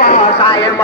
বসাইব